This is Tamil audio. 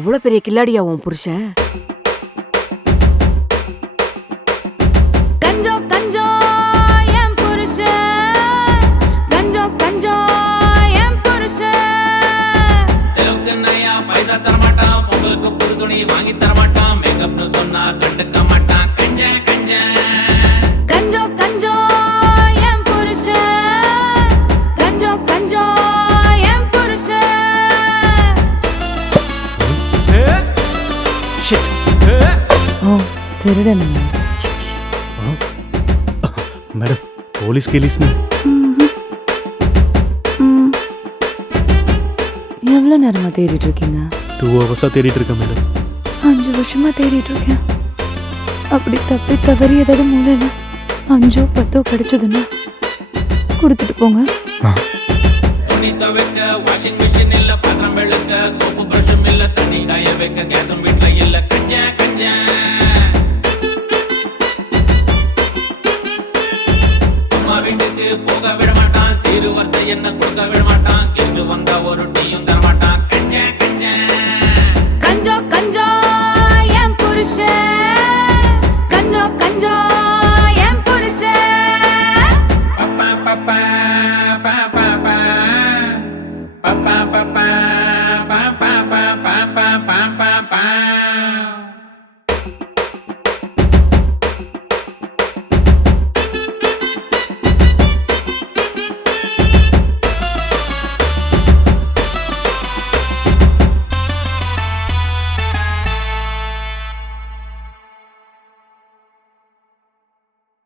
அவ்வளவு பெரிய கில்லாடியா உன் புருஷன்? கஞ்சோ கஞ்சோ என் புருஷன், கஞ்சோ கஞ்சோ என் புருஷன். செலவுக்கு நயா பைசா தரமாட்டான், பொங்கலுக்கு புது துணி வாங்கி தரமாட்டான், மேக்கப்னு சொன்னா கண்டுக்க மாட்டான். கஞ்ச கஞ்ச கஞ்சோ கஞ்சோ என் புருஷன், கஞ்சோ கஞ்சோ என் புருஷன். ஓ திருடனுங்க. மேடம் போலீஸ் கேலீஸ்னு எவ்வளோ நேரமா தேடிட்டு இருக்கீங்க? 2 hours தேடிட்டு இருக்கேன் மேடம். 5 வருஷமா தேடிட்டு இருக்கேன். அப்படி தப்பி தவறி ஏதாவது மூலையில 5 10 கிடைச்சதுன்னா கொடுத்துட்டு போங்க. துணி துவைக்க வாஷிங் மிஷின் இல்ல, பாத்திரம் வெளுக்க சோப்பு பிரஷும் இல்ல, தண்ணி காய வைக்க கேஸும் வீட்ல இல்ல. கஞ்ச கஞ்ச அம்மா வீட்டுக்கு போக விட மாட்டான், சீரு வரிசை என்ன கொடுக்க விட மாட்டான், கெஸ்ட் வந்தா ஒரு டீயும் தர மாட்டான். கஞ்ச கஞ்ச கஞ்சோ கஞ்சோ என் புருஷன், கஞ்சோ கஞ்சோ என் புருஷன். பப்பா பப்பா பப்பா பப்பா பப்பா பப்பா பப்பா பப்பா பப்பா பப்பா